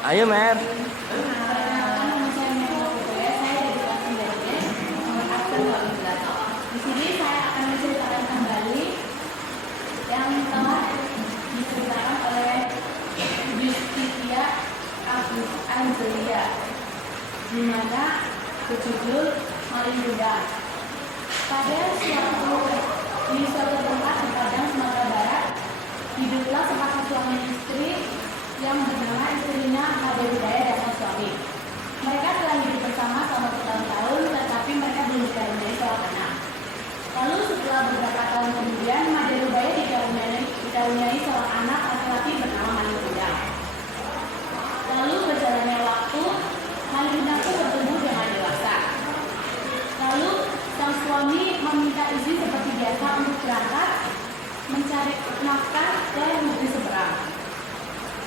Ayo Mer. Di sini saya akan menceritakan kembali yang telah diceritakan oleh Justitia Agus Angelia, di mana berjudul Maling Gudang. Di suatu tempat di Padang, Sumatera Barat, hiduplah sepasang suami istri yang bernama istrinya Made Hidayah dan sang suami. Mereka telah hidup bersama selama bertahun-tahun, tetapi mereka belum dikaruniai seorang anak. Lalu setelah beberapa tahun kemudian, Made Hidayah dikaruniai seorang anak laki-laki bernama Maling Gudang. Lalu berjalannya waktu, Maling Gudang pun bertumbuh dengan dewasa. Lalu sang suami meminta izin seperti biasa untuk berangkat mencari nafkah ke negeri seberang.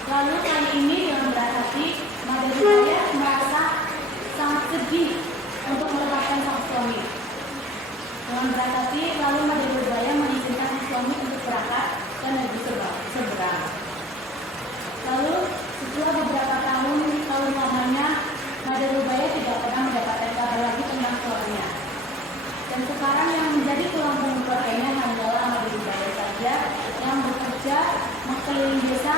Lalu kali ini dengan berat hati, Made Hidayah merasa sangat sedih untuk melepaskan sang suami. Dengan berat hati, lalu Made Hidayah mengizinkan sang suami untuk berangkat ke negeri seberang. Lalu setelah beberapa tahun lamanya, Made Hidayah tidak pernah mendapatkan kabar lagi tentang suaminya. Dan sekarang yang menjadi tulang punggung keluarganya hanyalah Made Hidayah saja yang bekerja mengelilingi desa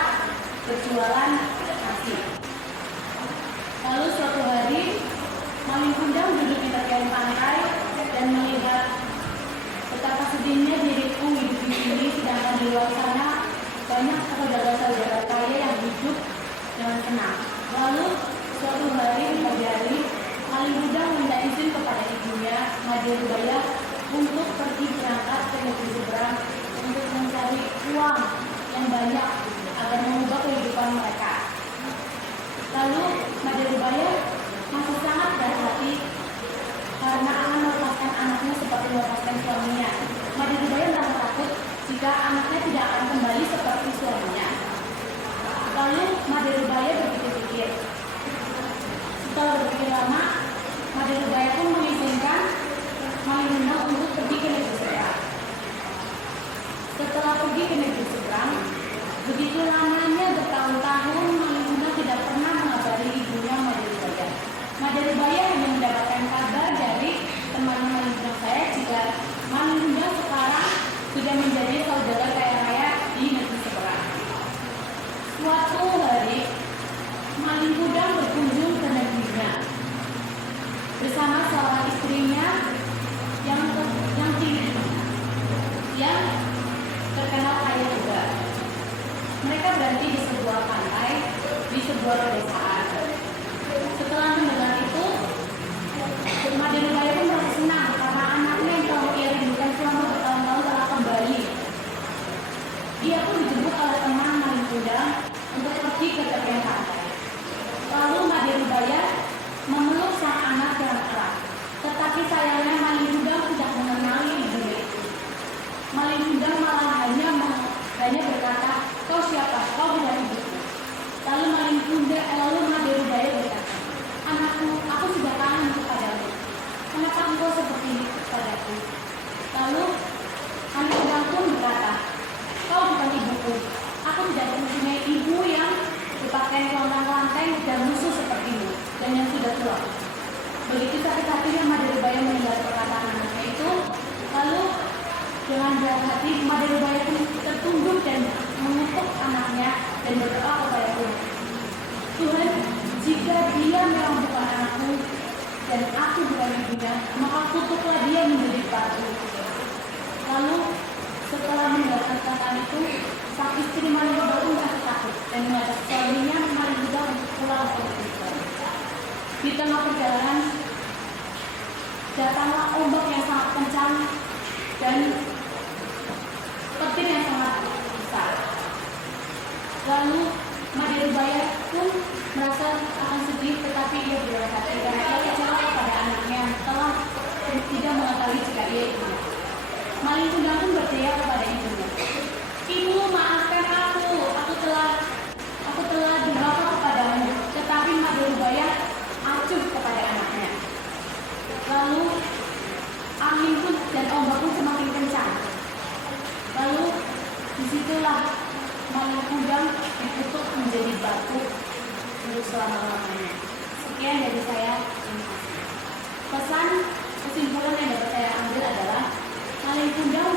berjualan nasi. Lalu suatu hari, Maling Gudang duduk di tepian pantai dan melihat betapa sedihnya diriku hidup di sini, sedangkan di luar sana banyak saudara-saudara kaya yang hidup dengan tenang. Lalu suatu hari di pagi hari, Maling Gudang minta izin kepada ibunya, Made Hidayah, untuk pergi berangkat ke negeri seberang untuk mencari uang yang banyak agar mengubah kehidupan mereka. Lalu Made Hidayah masih sangat berat hati karena akan melepaskan anaknya seperti melepaskan suaminya. Made Hidayah merasa takut jika anaknya tidak akan kembali seperti suaminya. Lalu Made Hidayah berpikir-pikir. Setelah berpikir lama, Made Hidayah pun mengizinkan Maling Gudang untuk pergi ke negeri seberang. Setelah pergi ke negeri seberang, begitu lamanya bertahun-tahun, Maling Gudang tidak pernah mengabari ibunya Made Hidayah. Made Hidayah hanya mendapatkan kabar dari teman Maling Gudang saya jika Maling Gudang sekarang sudah menjadi saudara kaya-raya di negeri seberang. Suatu hari, Maling Gudang berkunjung ke negerinya bersama seorang istrinya yang terkenal kaya juga. Mereka berhenti di sebuah pantai, di sebuah pedesaan. Setelah mendengar itu, Made Hidayah pun merasa senang karena anaknya yang telah ia rindukan selama bertahun-tahun telah kembali. Dia pun dijemput oleh teman Maling Gudang untuk pergi ke tepian pantai. Lalu Made Hidayah memeluk sang anak dengan erat. Tetapi sayangnya Maling Gudang tidak mengenali ibunya itu. Maling Gudang malah hanya berkata, "Kau siapa? Kau bukan ibuku." Lalu Made Hidayah berkata, "Anakku, aku sudah kangen kepadamu. Kenapa engkau seperti ini kepadaku?" Lalu Maling Gudang pun berkata, "Kau bukan ibuku. Aku tidak mempunyai ibu yang berpakaian kelantang-kelantang dan musuh sepertimu dan yang sudah tua." Begitu sakit hatinya Made Hidayah mendengar perkataan anaknya itu. Lalu dengan berat hati, Made Hidayah pun tertunduk dan mengutuk anaknya dan berdoa kepada Tuhan. "Tuhan, jika dia memang bukan anakku dan aku bukan ibunya, maka kutuklah dia menjadi batu." Lalu setelah mendengar perkataan itu, sang istri Maling Gudang pun merasa takut dan mengajak suaminya Maling Gudang untuk pulang ke negeri. Di tengah perjalanan, datanglah ombak yang sangat kencang dan petir yang sangat besar. Lalu Made Hidayah pun merasa akan sedih, tetapi ia berat hati karena ia kecewa kepada anaknya yang telah tidak mengetahui jika ia ibunya. Maling Gudang pun berteriak kepada ibunya, "Ibu, maafkan aku telah durhaka kepadamu." Tetapi Made Hidayah acuh kepada anaknya. Lalu angin pun dan ombak pun semakin kencang. Lalu disitulah Maling Gudang dikutuk menjadi batu selama-lamanya. Sekian dari saya. Terima kasih. Pesan kesimpulan yang dapat saya ambil adalah Malin Kundang